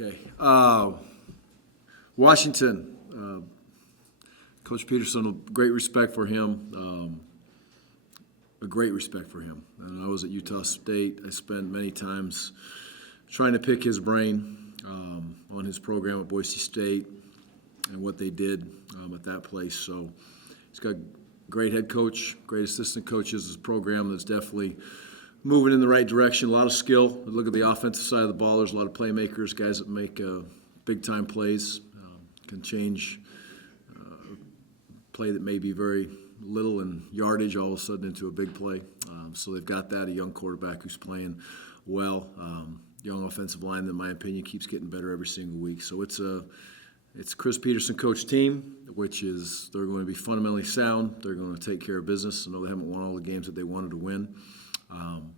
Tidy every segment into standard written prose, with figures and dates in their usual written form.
Okay. Washington, Coach Peterson, great respect for him, a great respect for him. And I was at Utah State. I spent many times trying to pick his brain on his program at Boise State and what they did at that place. So he's got great head coach, great assistant coaches. His program that's definitely moving in the right direction. A lot of skill. Look at the offensive side of the ball. There's a lot of playmakers, guys that make big-time plays, can change a play that may be very little in yardage all of a sudden into a big play. So they've got that, a young quarterback who's playing well, young offensive line that, in my opinion, keeps getting better every single week. So it's Chris Peterson coach team, which is they're going to be fundamentally sound. They're going to take care of business. I know they haven't won all the games that they wanted to win.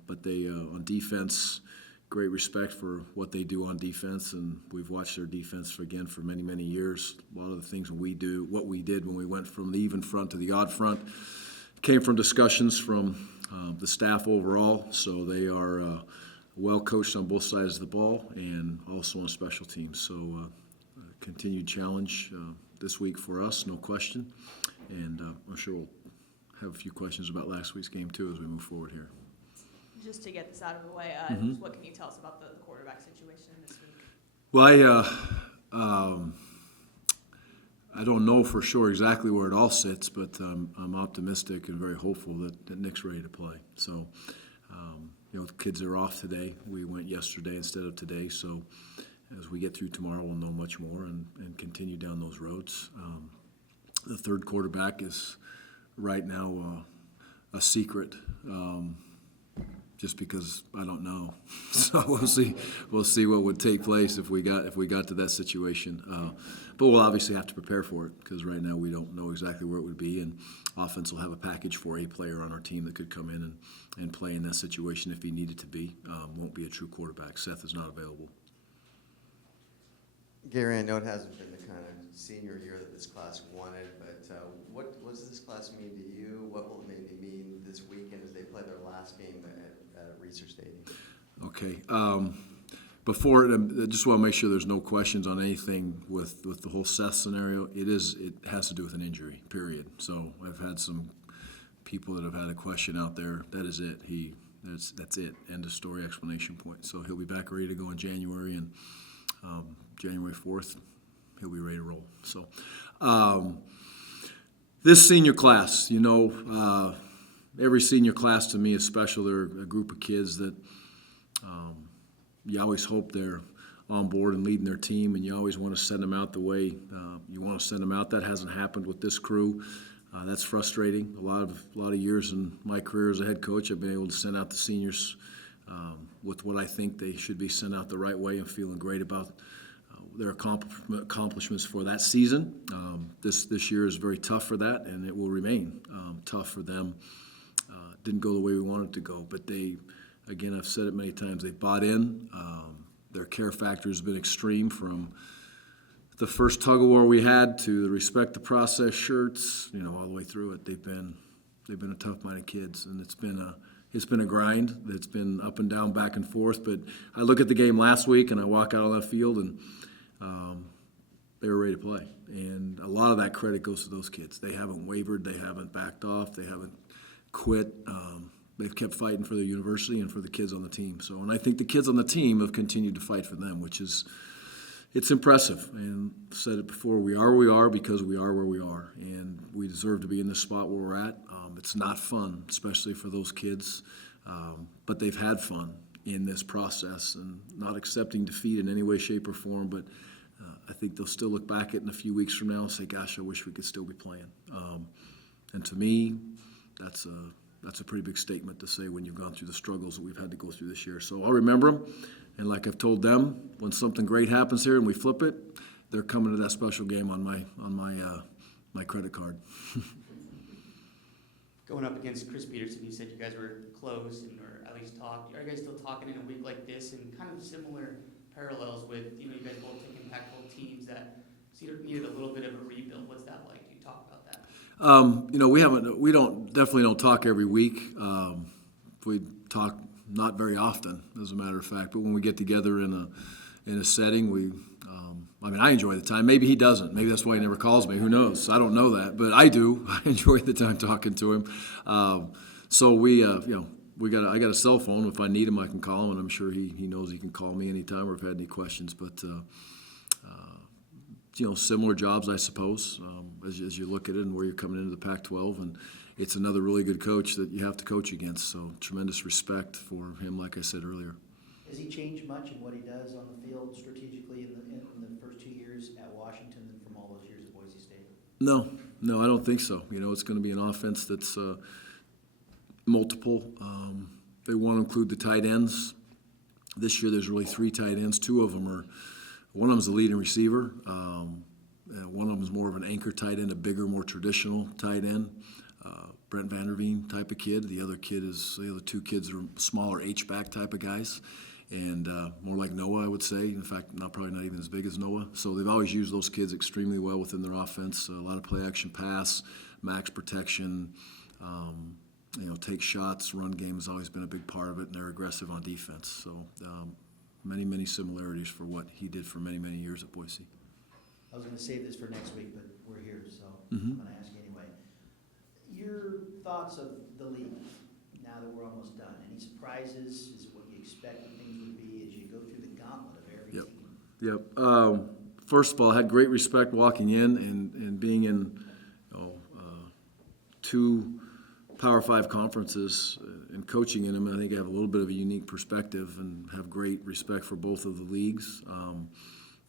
But they, on defense, great respect for what they do on defense, and we've watched their defense for many, many years. A lot of the things what we did when we went from the even front to the odd front, came from discussions from the staff overall. So they are well coached on both sides of the ball and also on special teams. So continued challenge this week for us, no question. And I'm sure we'll have a few questions about last week's game too as we move forward here. Just to get this out of the way, what can you tell us about the quarterback situation this week? Well, I don't know for sure exactly where it all sits, but I'm optimistic and very hopeful that Nick's ready to play. So, the kids are off today. We went yesterday instead of today. So as we get through tomorrow, we'll know much more and continue down those roads. The third quarterback is right now a secret. Just because I don't know, so we'll see. We'll see what would take place if we got to that situation. But we'll obviously have to prepare for it because right now we don't know exactly where it would be. And offense will have a package for a player on our team that could come in and play in that situation if he needed to be. Won't be a true quarterback. Seth is not available. Gary, I know it hasn't been the kind of senior year that this class wanted, but what does this class mean to you? What will it maybe mean this weekend as they play their last game at Research Stadium? Okay. Before I just want to make sure there's no questions on anything with the whole Seth scenario. It has to do with an injury, period. So I've had some people that have had a question out there. That is it. That's it. End of story, explanation point. So he'll be back ready to go in January, and January 4th, he'll be ready to roll. So this senior class, every senior class to me is special. They're a group of kids that you always hope they're on board and leading their team, and you always want to send them out the way you want to send them out. That hasn't happened with this crew. That's frustrating. A lot of years in my career as a head coach, I've been able to send out the seniors with what I think they should be sent out the right way and feeling great about their accomplishments for that season. This year is very tough for that, and it will remain tough for them. Didn't go the way we wanted it to go, but again, I've said it many times, they bought in. Their care factor has been extreme from the first tug-of-war we had to the respect the process shirts, all the way through it. They've been a tough-minded kids, and it's been a grind. It's been up and down, back and forth. But I look at the game last week, and I walk out on that field, and they were ready to play. And a lot of that credit goes to those kids. They haven't wavered. They haven't backed off. They haven't quit. They've kept fighting for the university and for the kids on the team. So, and I think the kids on the team have continued to fight for them, it's impressive. And I've said it before, we are where we are because we are where we are. And we deserve to be in the spot where we're at. It's not fun, especially for those kids. But they've had fun in this process and not accepting defeat in any way, shape, or form. But I think they'll still look back at it in a few weeks from now and say, gosh, I wish we could still be playing. And to me, that's a pretty big statement to say when you've gone through the struggles that we've had to go through this year. So I'll remember them. And like I've told them, when something great happens here and we flip it, they're coming to that special game on my credit card. Going up against Chris Peterson, you said you guys were close or at least talked. Are you guys still talking in a week like this, and kind of similar parallels with you guys both take impactful teams that needed a little bit of a rebuild? What's that like? Do you talk about that? We definitely don't talk every week. We talk not very often, as a matter of fact. But when we get together in in a setting. I enjoy the time. Maybe he doesn't. Maybe that's why he never calls me. Who knows? I don't know that, but I do. I enjoy the time talking to him. I got a cell phone. If I need him, I can call him, and I'm sure he knows he can call me anytime or if I had any questions. But similar jobs, I suppose, as you look at it and where you're coming into the Pac-12, and it's another really good coach that you have to coach against. So tremendous respect for him, like I said earlier. Has he changed much in what he does on the field strategically in the first 2 years at Washington and from all those years at Boise State? No, I don't think so. It's going to be an offense that's multiple. They want to include the tight ends. This year there's really 3 tight ends. One of them is a leading receiver. One of them is more of an anchor tight end, a bigger, more traditional tight end. Brent Vanderveen type of kid. The other 2 kids are smaller H-back type of guys. And more like Noah, I would say. In fact, probably not even as big as Noah. So they've always used those kids extremely well within their offense. A lot of play-action pass, max protection, take shots. Run game has always been a big part of it, and they're aggressive on defense. So many, many similarities for what he did for many, many years at Boise. I was going to save this for next week, but we're here, so Mm-hmm. I'm going to ask you anyway. Your thoughts of the league now that we're almost done? Any surprises? Is it what you expected things would be as you go through the gauntlet of every team? Yep. First of all, I had great respect walking in and being in 2 Power 5 conferences and coaching in them. I think I have a little bit of a unique perspective and have great respect for both of the leagues.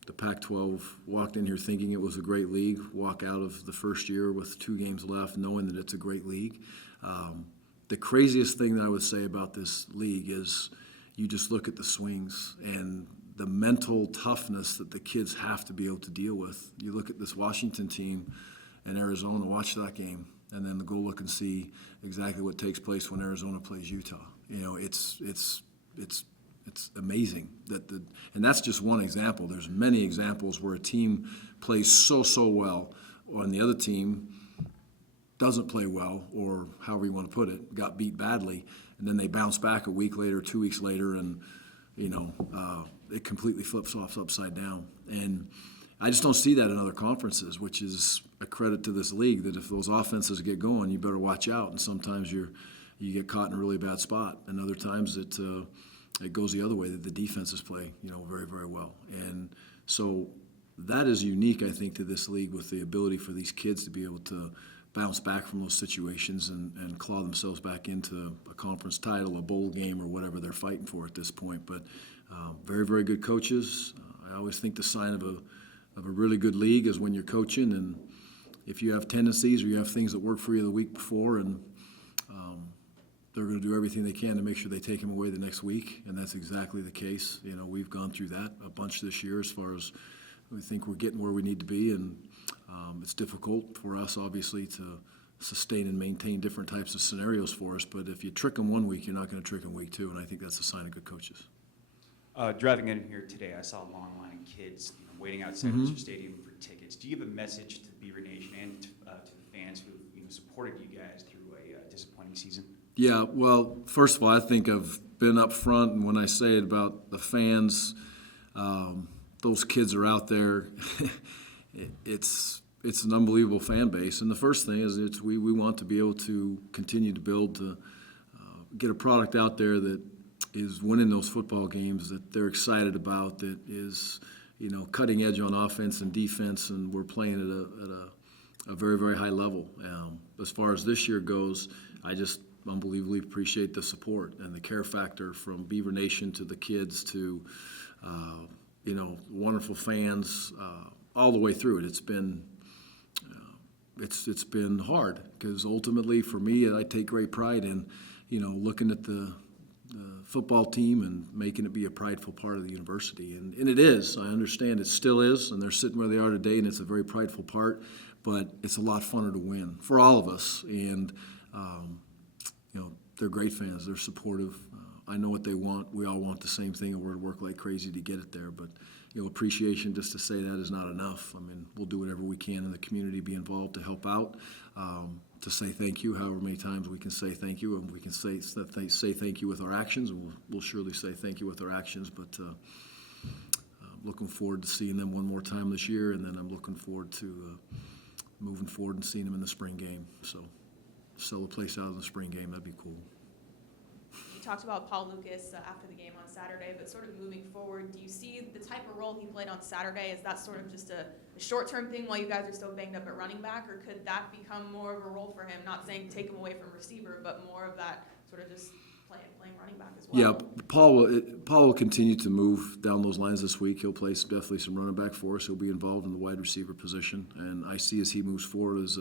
The Pac-12 walked in here thinking it was a great league, walk out of the first year with 2 games left knowing that it's a great league. The craziest thing that I would say about this league is you just look at the swings and the mental toughness that the kids have to be able to deal with. You look at this Washington team in Arizona, watch that game, and then go look and see exactly what takes place when Arizona plays Utah. It's amazing and that's just one example. There's many examples where a team plays so well, and the other team doesn't play well, or however you want to put it, got beat badly, and then they bounce back a week later, 2 weeks later, and it completely flips off upside down. And I just don't see that in other conferences, which is a credit to this league, that if those offenses get going, you better watch out. And sometimes you get caught in a really bad spot, and other times it goes the other way, that the defenses play very, very well. And so that is unique, I think, to this league, with the ability for these kids to be able to bounce back from those situations and claw themselves back into a conference title, a bowl game, or whatever they're fighting for at this point. But very, very good coaches. I always think the sign of a really good league is when you're coaching, and if you have tendencies or you have things that work for you the week before, and they're going to do everything they can to make sure they take them away the next week, and that's exactly the case. We've gone through that a bunch this year as far as we think we're getting where we need to be, and it's difficult for us, obviously, to sustain and maintain different types of scenarios for us, but if you trick them one week, you're not going to trick them week 2, and I think that's a sign of good coaches. Driving in here today, I saw a long line of kids waiting outside Mr. Stadium for tickets. Do you have a message to the Beaver Nation and to the fans who supported you guys through a disappointing season? Yeah, well, first of all, I think I've been up front, and when I say it about the fans, those kids are out there. It's an unbelievable fan base, and the first thing is we want to be able to continue to build to get a product out there that is winning those football games that they're excited about, that is cutting edge on offense and defense, and we're playing at a very, very high level. As far as this year goes, I just unbelievably appreciate the support and the care factor from Beaver Nation to the kids to wonderful fans all the way through it. It's been hard, because ultimately for me, I take great pride in looking at the football team and making it be a prideful part of the university, and it is. I understand it still is, and they're sitting where they are today, and it's a very prideful part, but it's a lot funner to win for all of us. And they're great fans. They're supportive. I know what they want. We all want the same thing, and we're going to work like crazy to get it there. But appreciation, just to say that, is not enough. I mean, we'll do whatever we can in the community, be involved to help out, to say thank you however many times we can say thank you, and we can say thank you with our actions, and we'll surely say thank you with our actions. But looking forward to seeing them one more time this year, and then I'm looking forward to moving forward and seeing them in the spring game. So sell the place out in the spring game, that'd be cool. You talked about Paul Lucas after the game on Saturday, but sort of moving forward, do you see the type of role he played on Saturday? Is that sort of just a short-term thing while you guys are still banged up at running back, or could that become more of a role for him? Not saying take him away from receiver, but more of that sort of just playing running back as well. Yeah, Paul will continue to move down those lines this week. He'll play definitely some running back for us. He'll be involved in the wide receiver position, and I see as he moves forward as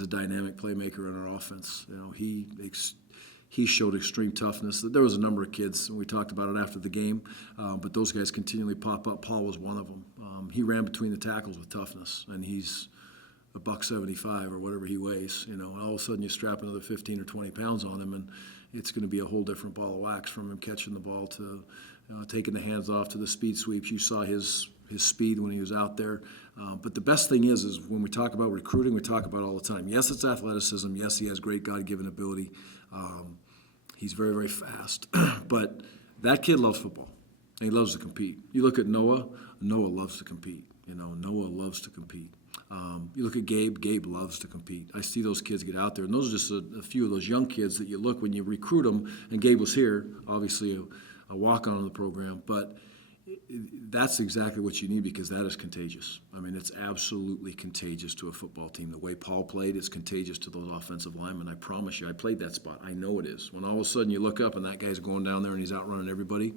a dynamic playmaker in our offense. You know, he showed extreme toughness. There was a number of kids, and we talked about it after the game, but those guys continually pop up. Paul was one of them. He ran between the tackles with toughness, and he's a $175 or whatever he weighs. You know, and all of a sudden you strap another 15 or 20 pounds on him, and it's going to be a whole different ball of wax from him catching the ball to taking the hands off to the speed sweeps. You saw his speed when he was out there. But the best thing is when we talk about recruiting, we talk about it all the time. Yes, it's athleticism. Yes, he has great God-given ability. He's very, very fast. But that kid loves football, and he loves to compete. You look at Noah. Noah loves to compete. You know, Noah loves to compete. You look at Gabe. Gabe loves to compete. I see those kids get out there, and those are just a few of those young kids that you look when you recruit them. And Gabe was here, obviously a walk-on in the program, but that's exactly what you need because that is contagious. I mean, it's absolutely contagious to a football team. The way Paul played, it's contagious to those offensive linemen. I promise you, I played that spot. I know it is. When all of a sudden you look up and that guy's going down there and he's outrunning everybody,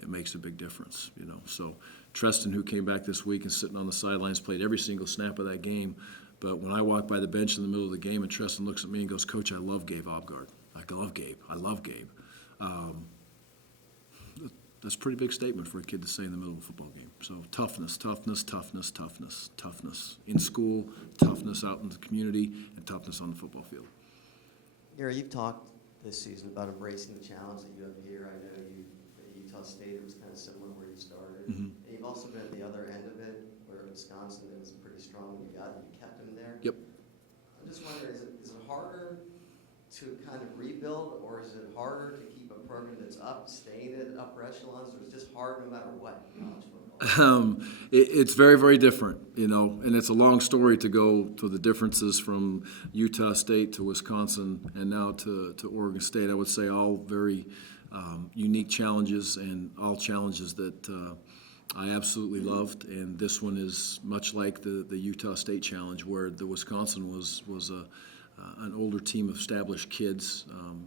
it makes a big difference, you know. So Treston, who came back this week and sitting on the sidelines, played every single snap of that game. But when I walk by the bench in the middle of the game and Treston looks at me and goes, "Coach, I love Gabe Obgard. I love Gabe. I love Gabe." That's a pretty big statement for a kid to say in the middle of a football game. So toughness, toughness, toughness, toughness, toughness in school, toughness out in the community, and toughness on the football field. Gary, you've talked this season about embracing the challenge that you have here. I know you at Utah State, it was kind of similar where you started. Mm-hmm. And you've also been at the other end of it, where Wisconsin was pretty strong when you got it, you kept him there. Yep. I'm just wondering, is it harder to kind of rebuild, or is it harder to keep a program that's up, staying at upper echelons, or is it just hard no matter what in college football? It's very, very different, you know, and it's a long story to go to the differences from Utah State to Wisconsin and now to Oregon State. I would say all very unique challenges and all challenges that I absolutely loved. And this one is much like the Utah State challenge, where the Wisconsin was an older team of established kids.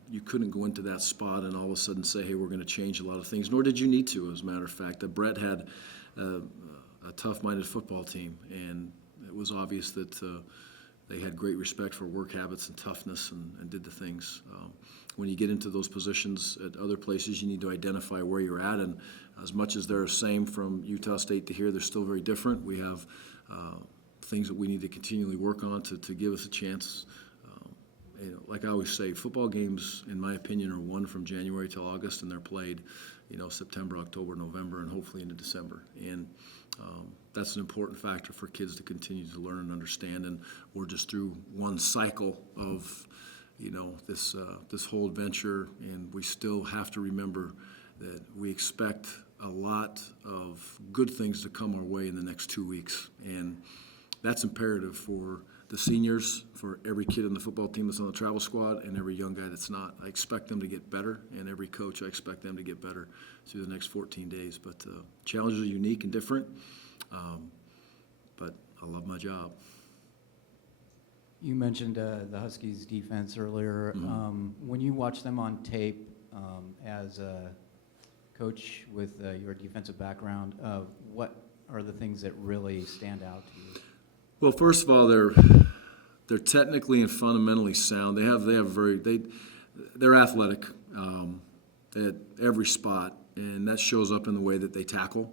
You couldn't go into that spot and all of a sudden say, hey, we're going to change a lot of things, nor did you need to, as a matter of fact. Brett had a tough-minded football team, and it was obvious that they had great respect for work habits and toughness and did the things. When you get into those positions at other places, you need to identify where you're at, and as much as they're the same from Utah State to here, they're still very different. We have things that we need to continually work on to give us a chance. You know, like I always say, football games, in my opinion, are won from January till August, and they're played, you know, September, October, November, and hopefully into December. And that's an important factor for kids to continue to learn and understand. And we're just through one cycle of, you know, this whole adventure, and we still have to remember that we expect a lot of good things to come our way in the next 2 weeks, and that's imperative for the seniors, for every kid in the football team that's on the travel squad, and every young guy that's not. I expect them to get better, and every coach, I expect them to get better through the next 14 days. But challenges are unique and different, but I love my job. You mentioned the Huskies' defense earlier. Mm-hmm. When you watch them on tape as a coach with your defensive background, what are the things that really stand out to you? Well, first of all, they're technically and fundamentally sound. They're athletic at every spot, and that shows up in the way that they tackle.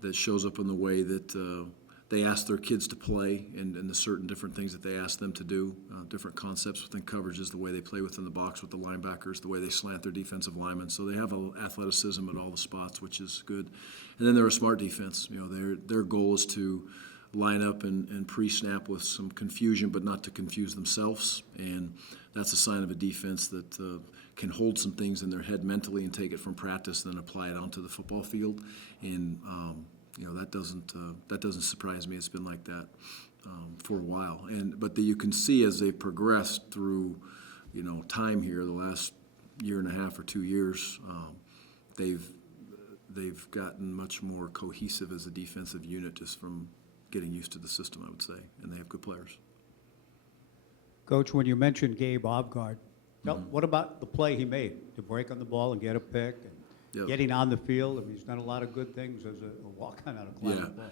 That shows up in the way that they ask their kids to play, and the certain different things that they ask them to do. Different concepts within coverages, the way they play within the box with the linebackers, the way they slant their defensive linemen. So they have athleticism at all the spots, which is good. And then they're a smart defense. You know, their goal is to line up and pre-snap with some confusion, but not to confuse themselves. And that's a sign of a defense that can hold some things in their head mentally and take it from practice, then apply it onto the football field. And that doesn't surprise me. It's been like that for a while. But you can see as they've progressed through time here, the last year and a half or 2 years, they've gotten much more cohesive as a defensive unit just from getting used to the system, I would say, and they have good players. Coach, when you mentioned Gabe Obgard, what about the play he made to break on the ball and get a pick and Yep. getting on the field? I mean, he's done a lot of good things as a walk-on out of climbing Yeah. the ball.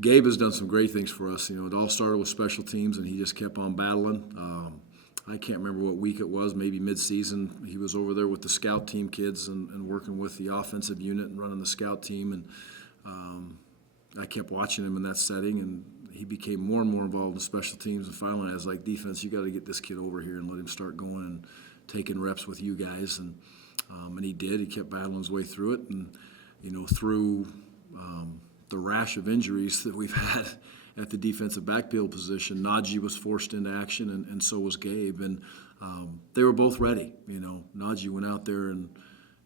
Gabe has done some great things for us. It all started with special teams, and he just kept on battling. I can't remember what week it was, maybe mid-season. He was over there with the scout team kids and working with the offensive unit and running the scout team. And I kept watching him in that setting, and he became more and more involved in special teams. And finally, I was like, defense, you got to get this kid over here and let him start going and taking reps with you guys. And he did. He kept battling his way through it. And, through the rash of injuries that we've had at the defensive backfield position, Najee was forced into action, and so was Gabe. And they were both ready. Najee went out there and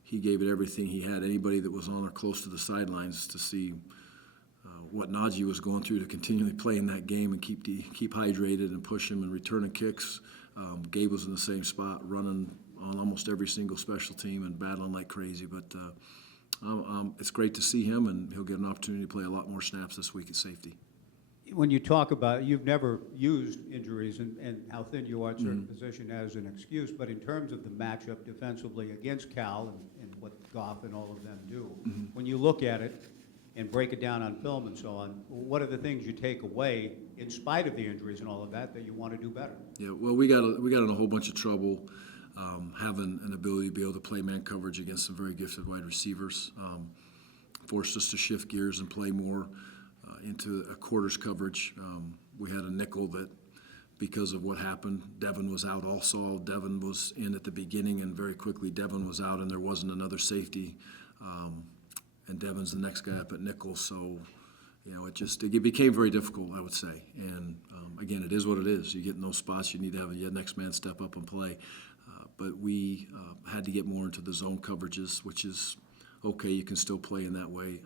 he gave it everything he had. Anybody that was on or close to the sidelines to see what Najee was going through to continually play in that game and keep hydrated and push him and returning kicks. Gabe was in the same spot, running on almost every single special team and battling like crazy. But it's great to see him, and he'll get an opportunity to play a lot more snaps this week at safety. When you talk about, you've never used injuries and how thin you are at certain position as an excuse, but in terms of the matchup defensively against Cal and what Goff and all of them do, when you look at it and break it down on film and so on, what are the things you take away in spite of the injuries and all of that you want to do better? Yeah, well, we got in a whole bunch of trouble having an ability to be able to play man coverage against some very gifted wide receivers. Forced us to shift gears and play more into a quarters coverage. We had a nickel that, because of what happened, Devin was out also. Devin was in at the beginning, and very quickly Devin was out, and there wasn't another safety. And Devin's the next guy up at nickel, so it became very difficult, I would say. And again, it is what it is. You get in those spots, you need to have the next man step up and play. But we had to get more into the zone coverages, which is okay. You can still play in that way,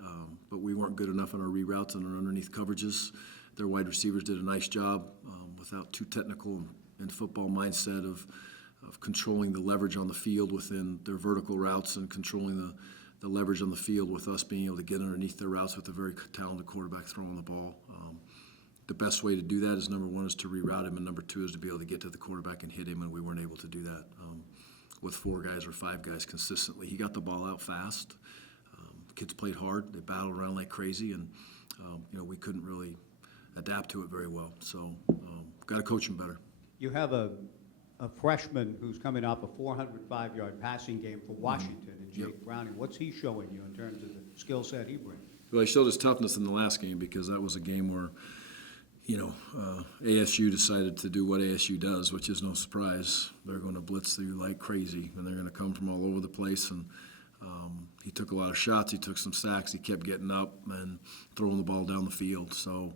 but we weren't good enough on our reroutes and our underneath coverages. Their wide receivers did a nice job without too technical and football mindset of controlling the leverage on the field within their vertical routes and controlling the leverage on the field with us being able to get underneath their routes with a very talented quarterback throwing the ball. The best way to do that is, number one, is to reroute him, and number two is to be able to get to the quarterback and hit him, and we weren't able to do that with 4 guys or 5 guys consistently. He got the ball out fast. Kids played hard. They battled around like crazy, and we couldn't really adapt to it very well. So got to coach him better. You have a freshman who's coming off a 405-yard passing game for Washington, and Jake Browning. What's he showing you in terms of the skill set he brings? Well, he showed his toughness in the last game, because that was a game where, ASU decided to do what ASU does, which is no surprise. They're going to blitz you like crazy, and they're going to come from all over the place. And he took a lot of shots. He took some sacks. He kept getting up and throwing the ball down the field. So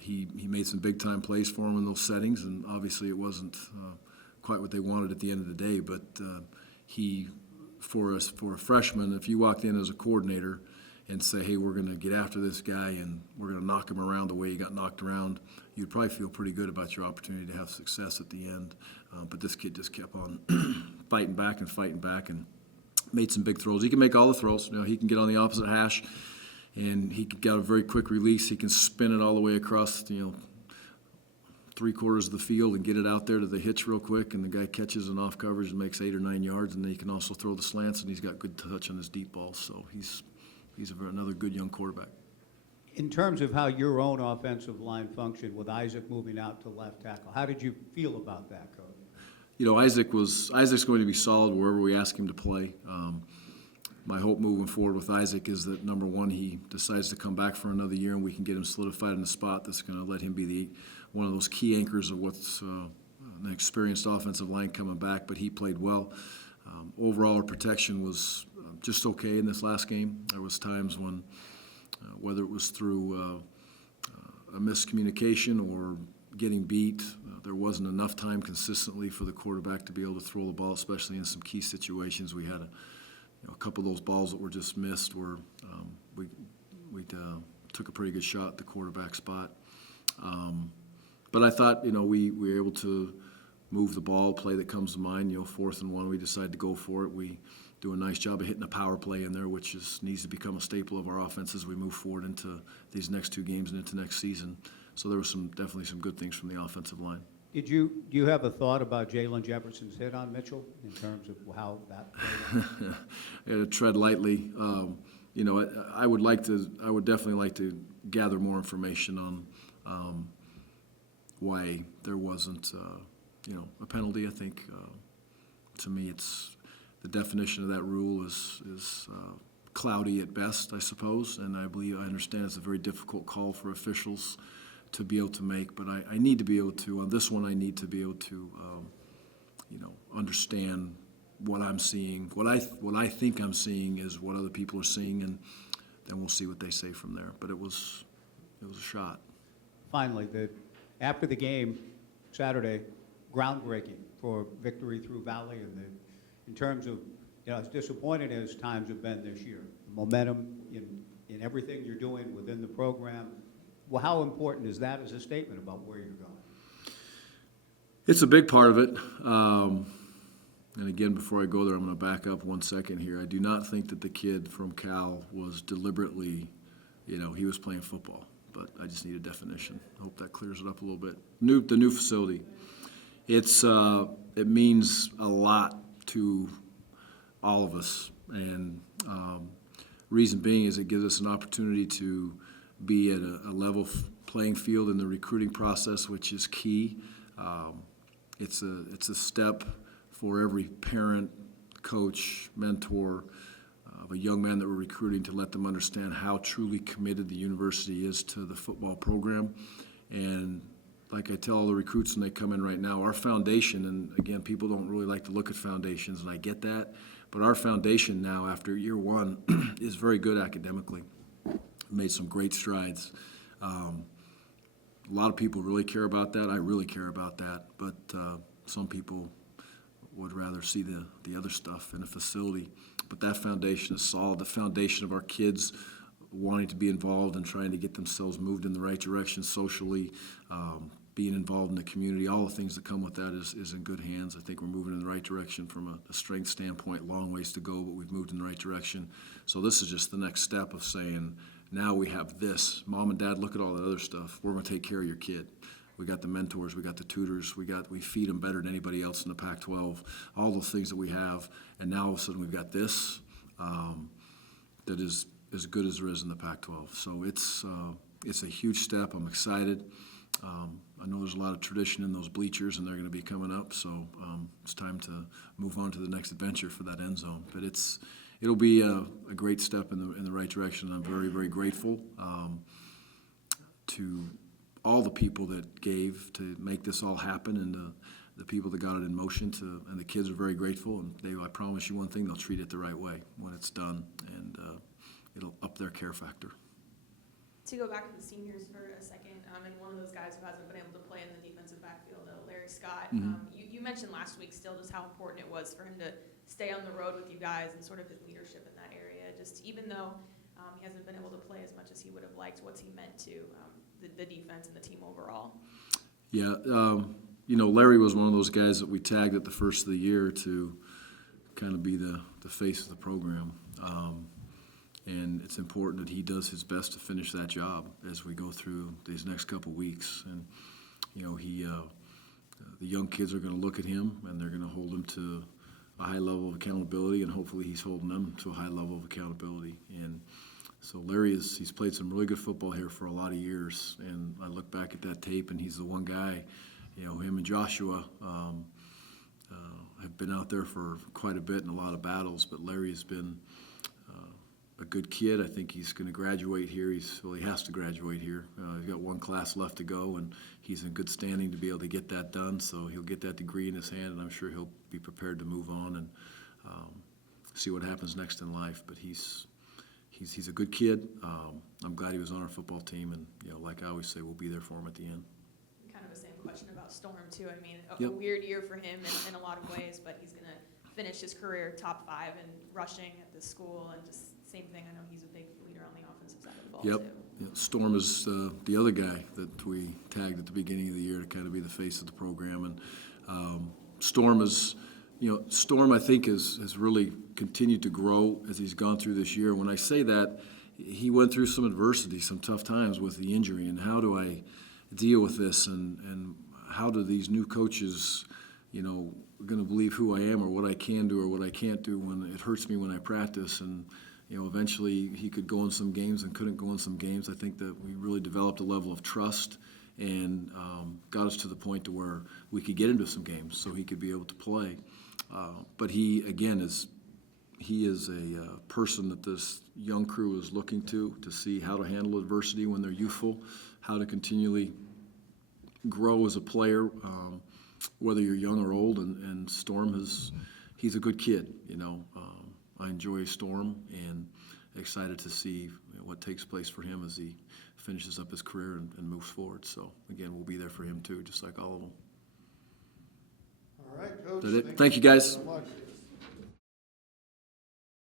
he made some big-time plays for him in those settings, and obviously it wasn't quite what they wanted at the end of the day. But for a freshman, if you walked in as a coordinator and say, hey, we're going to get after this guy and we're going to knock him around the way he got knocked around, you'd probably feel pretty good about your opportunity to have success at the end. But this kid just kept on fighting back and made some big throws. He can make all the throws. He can get on the opposite hash, and he got a very quick release. He can spin it all the way across, 3/4 of the field and get it out there to the hitch real quick, and the guy catches an off coverage and makes 8 or 9 yards, and then he can also throw the slants, and he's got good touch on his deep balls. So he's another good young quarterback. In terms of how your own offensive line functioned with Isaac moving out to left tackle, how did you feel about that, Coach? Isaac's going to be solid wherever we ask him to play. My hope moving forward with Isaac is that, number one, he decides to come back for another year, and we can get him solidified in the spot that's going to let him be one of those key anchors of what's an experienced offensive line coming back. But he played well. Overall, our protection was just okay in this last game. There was times when, whether it was through a miscommunication or getting beat. There wasn't enough time consistently for the quarterback to be able to throw the ball, especially in some key situations. We had a couple of those balls that were just missed where we took a pretty good shot at the quarterback spot. But I thought, we were able to move the ball, play that comes to mind. 4th and 1, we decided to go for it. We do a nice job of hitting a power play in there, which needs to become a staple of our offense as we move forward into these next 2 games and into next season. So there was definitely some good things from the offensive line. Do you have a thought about Jalen Jefferson's hit on Mitchell in terms of how that played out? To tread lightly. I would definitely like to gather more information on why there wasn't, a penalty. I think to me, it's the definition of that rule is cloudy at best, I suppose, and I understand it's a very difficult call for officials to be able to make, but I need to be able to, on this one, I need to be able to, understand what I'm seeing. What I think I'm seeing is what other people are seeing, and then we'll see what they say from there. But it was a shot. Finally, after the game Saturday, groundbreaking for Victory Through Valley, and in terms of, as disappointed as times have been this year, the momentum in everything you're doing within the program. Well, how important is that as a statement about where you're going? It's a big part of it. And again, before I go there, I'm going to back up 1 second here. I do not think that the kid from Cal was deliberately, he was playing football. But I just need a definition. I hope that clears it up a little bit. The new facility. It means a lot to all of us. And reason being is it gives us an opportunity to be at a level playing field in the recruiting process, which is key. It's a step for every parent, coach, mentor of a young man that we're recruiting to let them understand how truly committed the university is to the football program. And like I tell all the recruits when they come in right now, our foundation, and again, people don't really like to look at foundations, and I get that, but our foundation now after year 1 is very good academically. Made some great strides. A lot of people really care about that. I really care about that, but some people would rather see the other stuff in a facility. But that foundation is solid. The foundation of our kids wanting to be involved and trying to get themselves moved in the right direction socially, being involved in the community, all the things that come with that is in good hands. I think we're moving in the right direction from a strength standpoint. Long ways to go, but we've moved in the right direction. So this is just the next step of saying, now we have this. Mom and Dad, look at all that other stuff. We're going to take care of your kid. We got the mentors, we got the tutors, we feed them better than anybody else in the Pac-12, all those things that we have, and now all of a sudden we've got this that is as good as there is in the Pac-12. So it's a huge step. I'm excited. I know there's a lot of tradition in those bleachers, and they're going to be coming up, so it's time to move on to the next adventure for that end zone. But it'll be a great step in the right direction, and I'm very, very grateful to all the people that gave to make this all happen, and the people that got it in motion. And the kids are very grateful, and I promise you one thing, they'll treat it the right way when it's done, and it'll up their care factor. To go back to the seniors for a second, and one of those guys who hasn't been able to play in the defensive backfield, Larry Scott, you mentioned last week still just how important it was for him to stay on the road with you guys and sort of his leadership in that area. Just even though he hasn't been able to play as much as he would have liked, what's he meant to the defense and the team overall? Yeah, Larry was one of those guys that we tagged at the first of the year to kind of be the face of the program. And it's important that he does his best to finish that job as we go through these next couple weeks. And, the young kids are going to look at him, and they're going to hold him to a high level of accountability, and hopefully he's holding them to a high level of accountability. And so Larry he's played some really good football here for a lot of years, and I look back at that tape, and he's the one guy, him and Joshua have been out there for quite a bit in a lot of battles, but Larry has been a good kid. I think he's going to graduate here. He has to graduate here. He's got one class left to go, and he's in good standing to be able to get that done. So he'll get that degree in his hand, and I'm sure he'll be prepared to move on and see what happens next in life. But he's he's a good kid. I'm glad he was on our football team, and like I always say, we'll be there for him at the end. Kind of the same question about Storm too. I mean, a Yep. weird year for him in a lot of ways, but he's going to finish his career top 5 in rushing at this school, and just same thing. I know he's a big leader on the offensive side of the ball Yep. too. Yeah, Storm is the other guy that we tagged at the beginning of the year to kind of be the face of the program, and Storm is. Storm, I think, has really continued to grow as he's gone through this year. When I say that, he went through some adversity, some tough times with the injury, and how do I deal with this, and how do these new coaches, going to believe who I am or what I can do or what I can't do when it hurts me when I practice. And eventually he could go in some games and couldn't go in some games. I think that we really developed a level of trust and got us to the point to where we could get into some games so he could be able to play. But he, again, is a person that this young crew is looking to see how to handle adversity when they're youthful, how to continually grow as a player, whether you're young or old. And Storm he's a good kid. I enjoy Storm and excited to see what takes place for him as he finishes up his career and moves forward. So again, we'll be there for him too, just like all of them. All right, Coach. Is that it? Thank you, guys. so much.